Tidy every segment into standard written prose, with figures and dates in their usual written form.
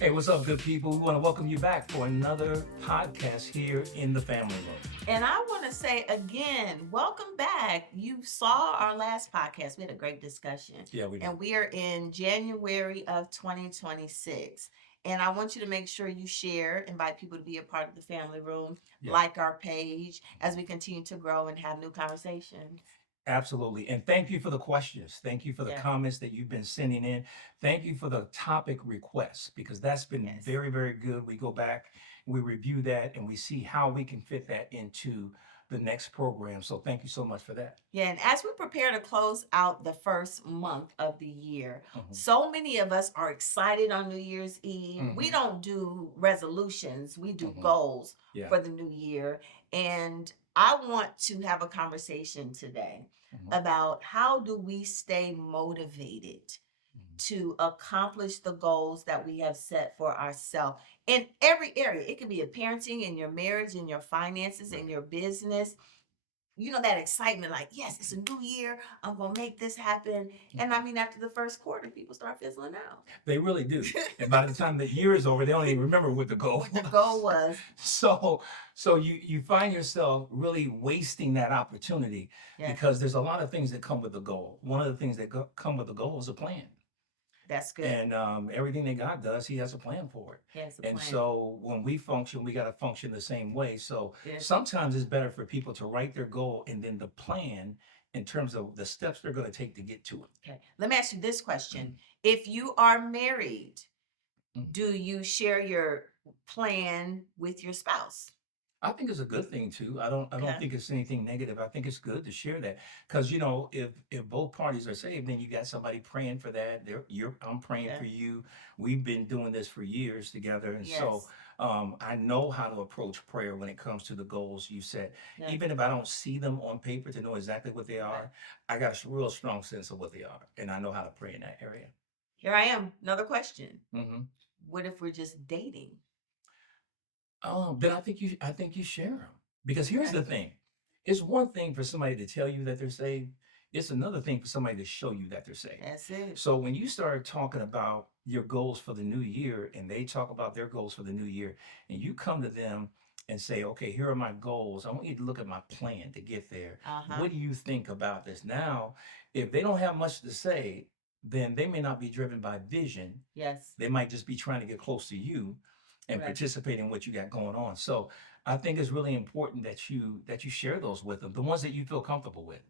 Hey, what's up, good people? We want to welcome you back for another podcast here in the family room. And I want to say again, welcome back. You saw our last podcast. We had a great discussion. Yeah, we do. And we are in January of 2026. And I want you to make sure you share, invite people to be a part of the family room, Yeah, like our page as we continue to grow and have new conversations. absolutely. And thank you for the questions. Thank you for the Yeah. comments that you've been sending in. Thank you for the topic requests because that's been Yes. very, very good. We go back, we review that, and we see how we can fit that into the next program. So thank you so much for that. Yeah, and as we prepare to close out the first month of the year, Mhm. so many of us are excited on New Year's Eve. We Mhm. don't do resolutions, we do Mhm. goals Yeah. for the new year. And I want to have a conversation today Mhm. about how do we stay motivated Mhm. to accomplish the goals that we have set for ourselves in every area. It could be in parenting, in your marriage, in your finances, in Right. your business. You know, that excitement, like, yes, it's a new year, I'm gonna make this happen. And I mean, after the first quarter, people start fizzling out. They really do. And by the time the year is over, they don't even remember what the goal What the was. goal was. So you find yourself really wasting that opportunity Yeah, because there's a lot of things that come with the goal. One of the things that come with the goal is a plan. that's good. And everything that God does, He has a plan for it. He has a And plan. so when we function, we got to function the same way. So Yeah. sometimes it's better for people to write their goal and then the plan in terms of the steps they're going to take to get to it. Okay, let me ask you this question. If you are married, Mm. do you share your plan with your spouse? I think it's a good thing too. I don't Okay. think it's anything negative. I think it's good to share that because if both parties are saved, then you got somebody praying for that. I'm praying Yeah. for you. We've been doing this for years together, and so Yes. I know how to approach prayer when it comes to the goals you set. Yeah. Even if I don't see them on paper to know exactly what they Right. are, I got a real strong sense of what they are, and I know how to pray in that area. Here I am. Another question. Hmm. What if we're just dating? Then I think you share them because here's Okay. the thing: it's one thing for somebody to tell you that they're saved. It's another thing for somebody to show you that they're saved. That's it. So when you start talking about your goals for the new year, and they talk about their goals for the new year, and you come to them and say, "Okay, here are my goals. I want you to look at my plan to get there. Uh-huh. What do you think about this?" Now, if they don't have much to say, then they may not be driven by vision. Yes. They might just be trying to get close to you and Correct. participate in what you got going on. So I think it's really important that you share those with them, the ones that you feel comfortable with,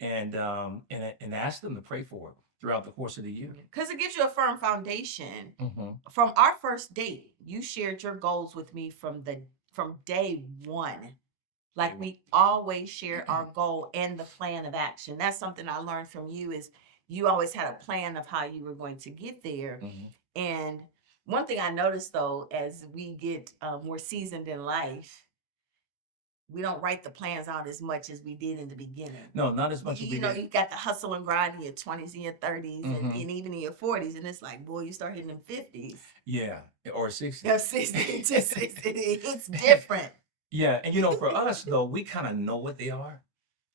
and ask them to pray for throughout the course of the year. Because it gives you a firm foundation. Hmm. From our first date, you shared your goals with me from day one. Like we always share our goal and the plan of action. That's something I learned from you is you always had a plan of how you were going to get there. Hmm. And one thing I noticed though, as we get more seasoned in life, we don't write the plans out as much as we did in the beginning. No, not as much as we You know, did. you got the hustle and grind in your 20s and your 30s Hmm. and even in your 40s. And it's like, boy, you start hitting them 50s. Yeah, or 60. Yeah, 60 to 60. It's different. Yeah, and for us though, we kind of know what they are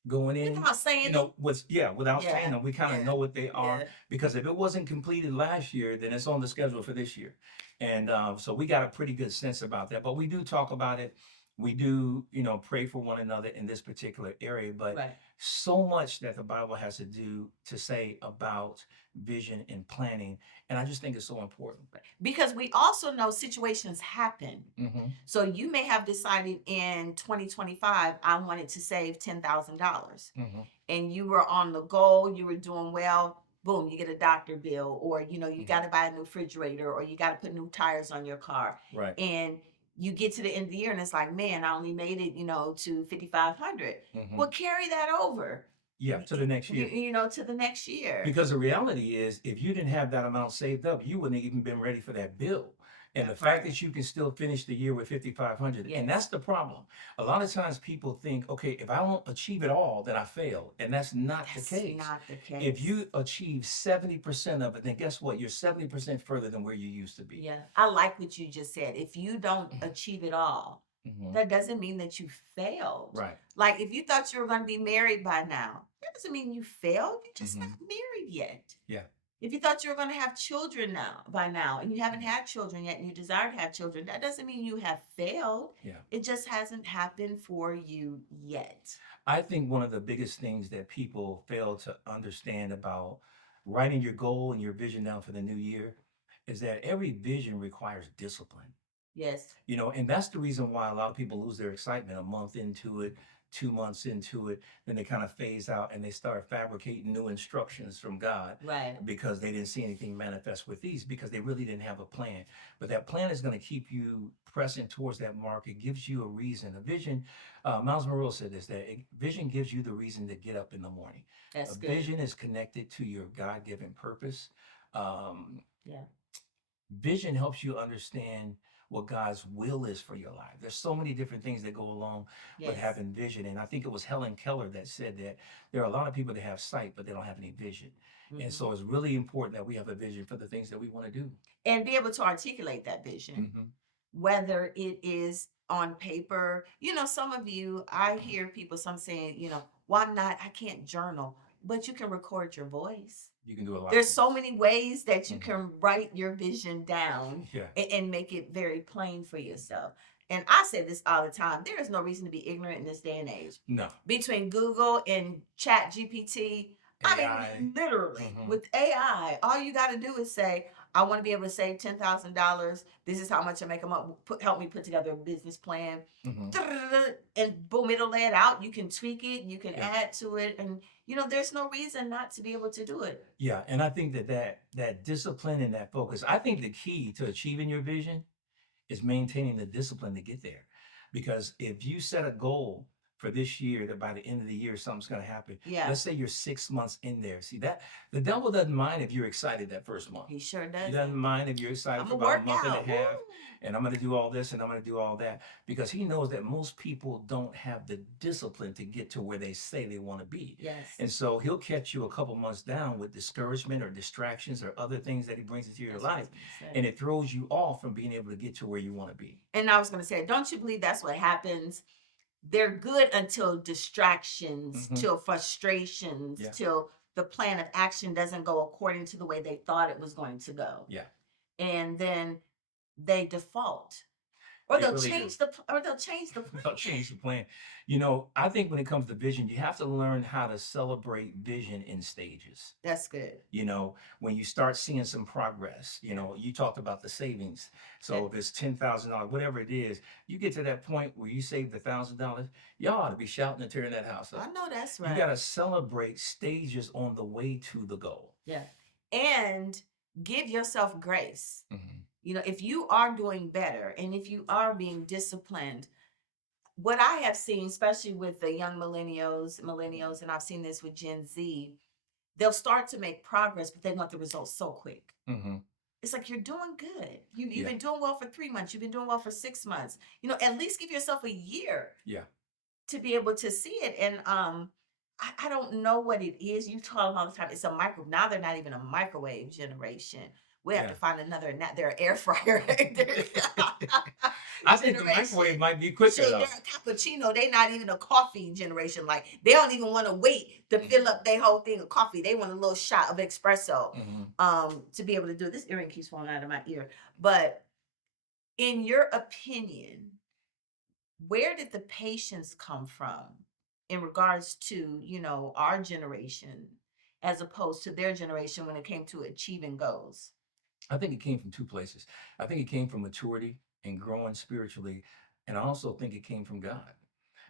going in. Without saying it. Without saying Yeah, them, we kind of yeah, know what they are yeah. because if it wasn't completed last year, then it's on the schedule for this year, and so we got a pretty good sense about that. But we do talk about it. We do, pray for one another in this particular area. But Right. so much that the Bible has to say about vision and planning, and I just think it's so important. Because we also know situations happen. Hmm. So you may have decided in 2025, I wanted to save $10,000. Hmm. And you were on the goal, you were doing well. Boom, you get a doctor bill, or you got to buy a new refrigerator, or you got to put new tires on your car. Right. And you get to the end of the year and it's like, man, I only made it, to 5,500. Hmm. Well, carry that over. Yeah, to the next year. To the next year. Because the reality is, if you didn't have that amount saved up, you wouldn't have even been ready for that bill. And the That's fact right. that you can still finish the year with 5,500, and Yes. that's the problem. A lot of times people think, okay, if I don't achieve it all, then I failed. And that's not That's the case. not the case. If you achieve 70% of it, then guess what? You're 70% further than where you used to be. Yeah, I like what you just said. If you don't achieve it all, Mhm. that doesn't mean that you failed. Right. Like if you thought you were going to be married by now, that doesn't mean you failed. You're just Mhm. not married yet. Yeah. If you thought you were going to have children now by now and you haven't had children yet and you desire to have children, that doesn't mean you have failed. Yeah. It just hasn't happened for you yet. I think one of the biggest things that people fail to understand about writing your goal and your vision down for the new year is that every vision requires discipline. Yes. And that's the reason why a lot of people lose their excitement a month into it, 2 months into it, then they kind of phase out and they start fabricating new instructions from God Right. because they didn't see anything manifest with these because they really didn't have a plan. But that plan is going to keep you pressing towards that mark. It gives you a reason, a vision. Miles Monroe said this, that vision gives you the reason to get up in the morning. That's A good. vision is connected to your God-given purpose. Um, Yeah. Vision helps you understand what God's will is for your life. There's so many different things that go along with Yes. having vision. And I think it was Helen Keller that said that there are a lot of people that have sight, but they don't have any vision. And Mhm. so it's really important that we have a vision for the things that we want to do. And be able to articulate that vision, Hmm. whether it is on paper. Some of you, I hear people, some saying, well, I can't journal, but you can record your voice. You can do a lot. There's so many ways that you Mhm. can write your vision down Yeah. and make it very plain for yourself. And I say this all the time. There is no reason to be ignorant in this day and age. No. Between Google and Chat GPT, I AI. mean, literally, Mhm. with AI, all you got to do is say, I want to be able to save $10,000. This is how much I make a month. Help me put together a business plan. Mhm. And boom, it'll lay it out. You can tweak it. You can Yeah. add to it. And, there's no reason not to be able to do it. Yeah. And I think that discipline and that focus, I think the key to achieving your vision is maintaining the discipline to get there. Because if you set a goal for this year that by the end of the year something's going to happen, Yeah. let's say you're 6 months in there. See that the devil doesn't mind if you're excited that first month. He sure He doesn't. doesn't mind if you're excited I'm for a about a month and a workout. half, Woo. and I'm going to do all this and I'm going to do all that because he knows that most people don't have the discipline to get to where they say they want to be. Yes. And so he'll catch you a couple months down with discouragement or distractions or other things that he brings into your That's what I life, was gonna say. and it throws you off from being able to get to where you want to be. And I was going to say, don't you believe that's what happens? They're good until distractions, Mhm. till frustrations, Yeah. till the plan of action doesn't go according to the way they thought it was going to go. Yeah. And then they default. Or They they'll really do. change the plan. They'll change the plan. I think when it comes to vision, you have to learn how to celebrate vision in stages. That's good. When you start seeing some progress, you talked about the savings. So Yeah. if it's $10,000, whatever it is, you get to that point where you saved $1,000, y'all ought to be shouting and tearing that house I up. know that's You right. got to celebrate stages on the way to the goal. Yeah. And give yourself grace. Mhm. If you are doing better and if you are being disciplined, what I have seen, especially with the young millennials, and I've seen this with Gen Z, they'll start to make progress, but they want the results so quick. Mhm. It's like you're doing good. You've Yeah. been doing well for 3 months. You've been doing well for 6 months. At least give yourself a year Yeah. to be able to see it. And I don't know what it is. You tell them all the time. It's a micro. Now they're not even a microwave generation. We have Yeah. to find another. They're air fryer. I think the microwave might be quicker Shit, though. they're a cappuccino. They're not even a coffee generation. Like they don't even want to wait to fill up their whole thing of coffee. They want a little shot of espresso to be able to do it. This earring keeps falling out of my ear. But in your opinion, where did the patience come from in regards to, our generation as opposed to their generation when it came to achieving goals? I think it came from two places. I think it came from maturity and growing spiritually. And I also think it came from God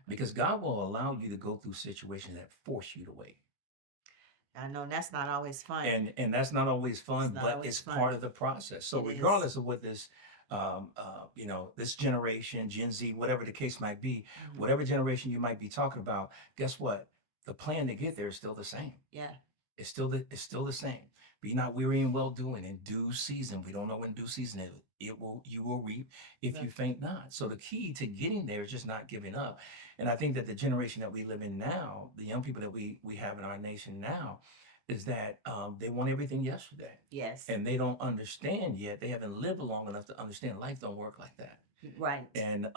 because God will allow you to go through situations that force you to wait. I know that's not always fun. And that's not always fun, not but always it's fun. part of the process. So It is. regardless of what this, this generation, Gen Z, whatever the case might be, Mhm. whatever generation you might be talking about, guess what? The plan to get there is still the same. Yeah. It's still the same. Be not weary in well doing. In due season, we don't know when due season is. You will reap if Yeah. you faint not. So the key to getting there is just not giving up. And I think that the generation that we live in now, the young people that we have in our nation now, is that they want everything yesterday, Yes. and they don't understand yet. They haven't lived long enough to understand life don't work like that. Right. And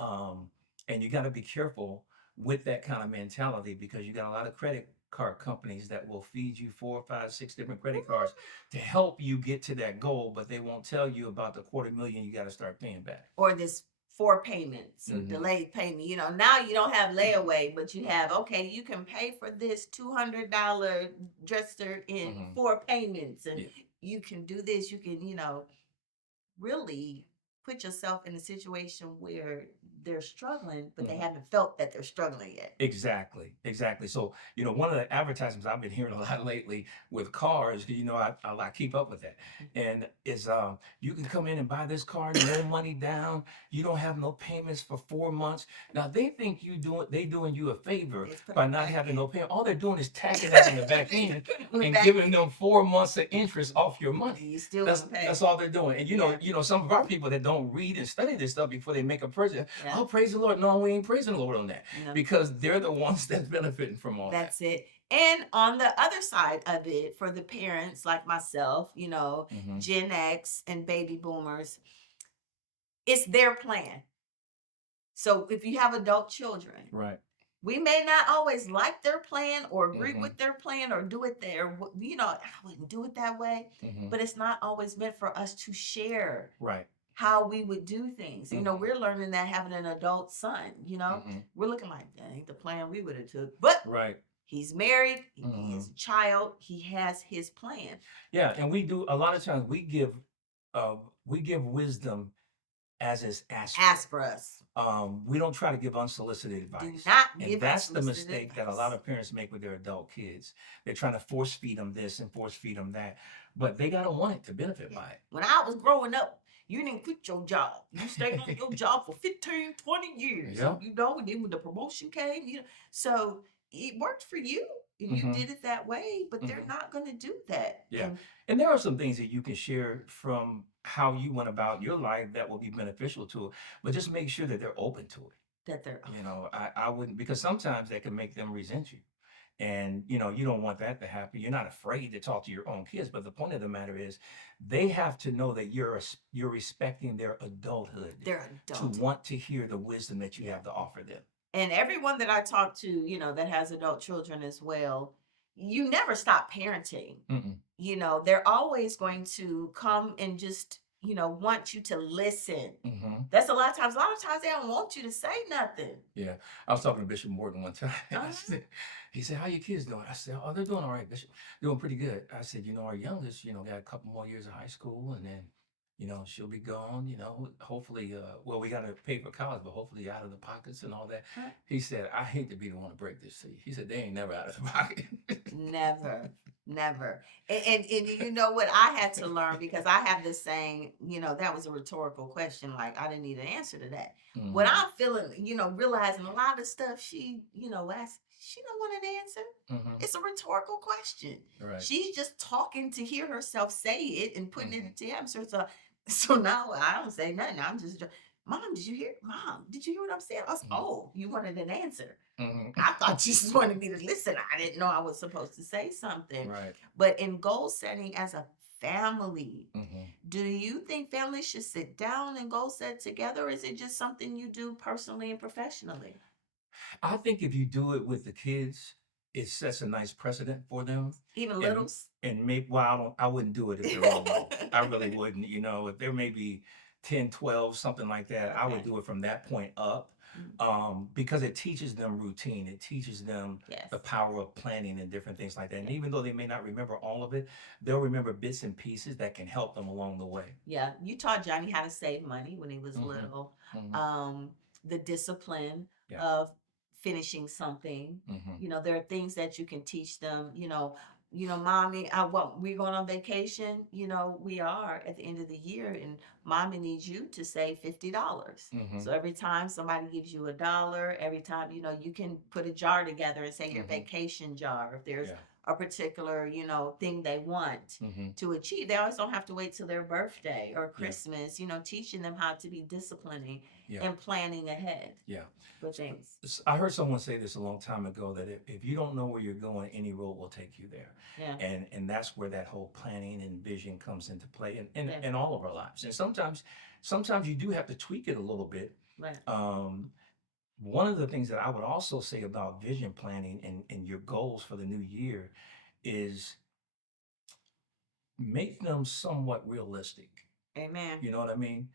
you got to be careful with that kind of mentality because you got a lot of credit card companies that will feed you 4, 5, 6 different credit cards to help you get to that goal, but they won't tell you about the 250,000 you got to start paying back. Or this 4 payments or Hmm. delayed payment. Now you don't have layaway, but you have, okay, you can pay for this $200 dresser in Hmm. 4 payments, and Yeah. you can do this. You can, really put yourself in a situation where they're struggling, but they Mhm. haven't felt that they're struggling yet. Exactly, exactly. So, one of the advertisements I've been hearing a lot lately with cars, 'cause, I keep up with that, and is you can come in and buy this car, no money down, you don't have no payments for 4 months. Now they think they doing you a favor It's put by on the not back having end. no payment. All they're doing is tacking that on the back end Put it on the and back giving end. them 4 months of interest off your money. You still That's gonna pay. that's all they're doing. And Yeah. some of our people that don't read and study this stuff before they make a purchase, Yeah. oh praise the Lord. No, we ain't praising the Lord on that No. because they're the ones that's benefiting from all that. That's it. And on the other side of it, for the parents like myself, Hmm. Gen X and baby boomers, it's their plan. So if you have adult children, Right. we may not always like their plan or agree Hmm. with their plan or do it I wouldn't do it that way, Hmm. but it's not always meant for us to share Right. how we would do things. Hmm. We're learning that having an adult son, Hmm. we're looking like that ain't the plan we would have took. But Right. he's married, he Hmm. is a child, he has his plan. Yeah, and we do a lot of times we give wisdom as is asked for. Ask for us. We don't try to give unsolicited Do advice. not And give that's the unsolicited mistake that a advice. lot of parents make with their adult kids. They're trying to force feed them this and force feed them that, but they gotta want it to benefit by it. When I was growing up, you didn't quit your job. You stayed on your job for 15, 20 years. Yeah. And then when the promotion came, so it worked for you and you Hmm. did it that way, but they're Hmm. not going to do that. Yeah. And there are some things that you can share from how you went about your life that will be beneficial to it, but just make sure that they're open to it. That they're, I wouldn't, because sometimes that can make them resent you. And you don't want that to happen. You're not afraid to talk to your own kids, but the point of the matter is they have to know that you're respecting their adulthood they're to adult. want to hear the wisdom that you have to offer them. And everyone that I talk to, that has adult children as well, you never stop parenting. Mm-mm. They're always going to come and just, want you to listen. Hmm. That's a lot of times. A lot of times they don't want you to say nothing. Yeah, I was talking to Bishop Morton one time. Uh-huh. He said, "How your kids doing?" I said, "Oh, they're doing all right, Bishop. Doing pretty good." I said, "Our youngest, got a couple more years of high school, and then, she'll be gone. Hopefully, well, we got to pay for college, but hopefully out of the pockets and all that." Huh? He said, "I hate to be the one to break this to you." He said, "They ain't never out of the pocket." Never, never. And you know what I had to learn, because I have this saying, that was a rhetorical question. Like, I didn't need an answer to that. When Mhm. I'm feeling, realizing a lot of stuff she, asks, she don't want an answer. Mhm. It's a rhetorical question. Right. She's just talking to hear herself say it and putting it Mhm. into answer. So now I don't say nothing. I'm just, Mom, did you hear? Mom, did you hear what I'm saying? I was, Mhm. oh, you wanted an answer. Mhm. I thought you just wanted me to listen. I didn't know I was supposed to say something. Right. But in goal setting as a family, Mhm. do you think families should sit down and goal set together, or is it just something you do personally and professionally? I think if you do it with the kids, it sets a nice precedent for them. Even And littles? maybe, well, I wouldn't do it if they're all little. I really wouldn't. If they're maybe 10, 12, something like that, I would Okay. do it from that point up. Mm. Because it teaches them routine. It teaches them Yes. the power of planning and different things like that. And Yeah. even though they may not remember all of it, they'll remember bits and pieces that can help them along the way. Yeah. You taught Johnny how to save money when he was Mhm. little. Mhm. The discipline Yeah. of finishing something. Mhm. There are things that you can teach them. Mommy, we're going on vacation. We are at the end of the year, and mommy needs you to save $50. Mhm. So every time somebody gives you $1, every time, you can put a jar together and say your Mhm. vacation jar. If there's Yeah. a particular, thing they want Mhm. to achieve, they always don't have to wait till their birthday or Yeah. Christmas, teaching them how to be disciplining Yeah. and planning ahead Yeah. for things. I heard someone say this a long time ago that if you don't know where you're going, any road will take you there. Yeah. And that's where that whole planning and vision comes into play in, Yeah. in all of our lives. And sometimes you do have to tweak it a little bit. Right. Um, one of the things that I would also say about vision planning and your goals for the new year is make them somewhat realistic. Amen. You know what I mean?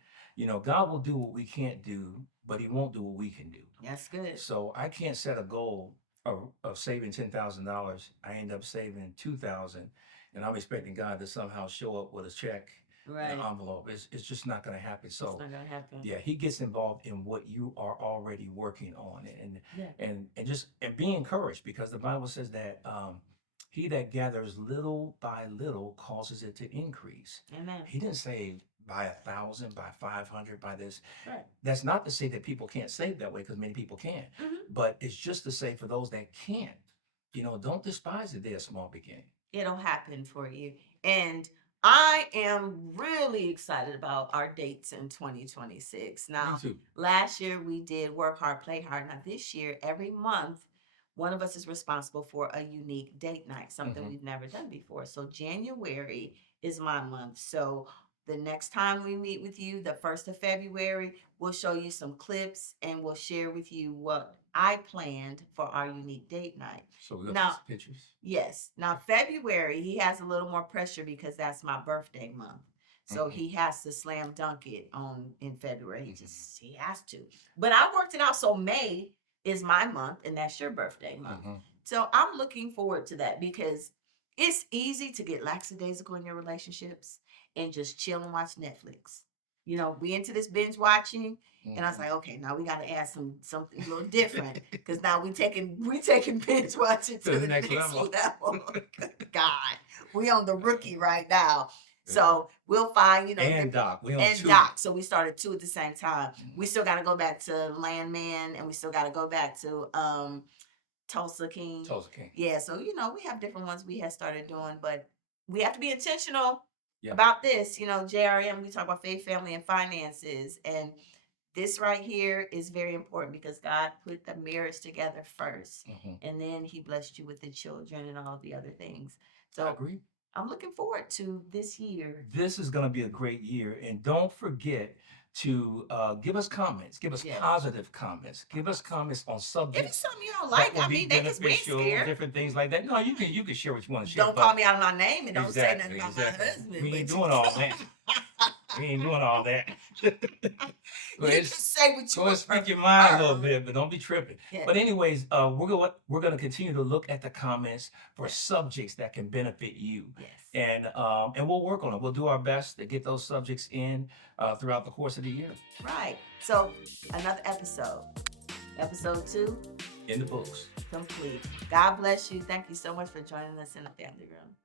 God will do what we can't do, but he won't do what we can do. That's good. So I can't set a goal of saving $10,000. I end up saving 2,000, and I'm expecting God to somehow show up with a check and an Right. envelope. It's just not going to happen. It's So not gonna happen. yeah, he gets involved in what you are already working on, Yeah. and be encouraged, because the Bible says that he that gathers little by little causes it to increase. Amen. He didn't say by 1,000, by 500, by this. Right. That's not to say that people can't save that way, because many people can. But it's just to say, for those that can't, don't despise the day of small beginning. It'll happen for you. And I am really excited about our dates in 2026. Me Now, too. last year we did work hard, play hard. Now, this year, every month, one of us is responsible for a unique date night, something Mhm. we've never done before. So, January is my month. So, the next time we meet with you, the 1st of February, we'll show you some clips and we'll share with you what I planned for our unique date night. So we're gonna Now, take some pictures. yes. Now, February, he has a little more pressure because that's my birthday month. So Mhm. he has to slam dunk it in February. He has to. But I worked it out. So May is my month, and that's your birthday month. Mhm. So I'm looking forward to that because it's easy to get lackadaisical in your relationships and just chill and watch Netflix. We into this binge watching, and I was Mhm. like, okay, now we got to add something a little different because now we taking binge watching to the next level. God, we on the rookie right now. So we'll find, And different, Doc, we on and two. Doc. So we started 2 at the same time. Mhm. We still got to go back to Landman, and we still got to go back to Tulsa King. Tulsa King. Yeah, so we have different ones we have started doing, but we have to be intentional Yeah. about this. JRM, we talk about faith, family, and finances. And this right here is very important because God put the marriage together first. Mhm. And then he blessed you with the children and all the other things. I So agree. I'm looking forward to this year. This is going to be a great year. And don't forget to give us comments, give us Yes. positive comments, give us comments on If subjects it's something you don't that like, will I be mean, they just be beneficial, scared. different things like that. No, you can share what you want to share. Don't but call me out of my name and don't say nothing exactly, about exactly. my husband. We but ain't you- doing all that. We ain't doing all that. You Go can ahead, say what you go and want. speak your mind a little bit, but don't be tripping. Yeah. But anyways, we're gonna continue to look at the comments for subjects that can benefit you. Yes. And we'll work on it. We'll do our best to get those subjects in throughout the course of the year. Right. So another episode. Episode 2 In the books. complete. God bless you. Thank you so much for joining us in the family room.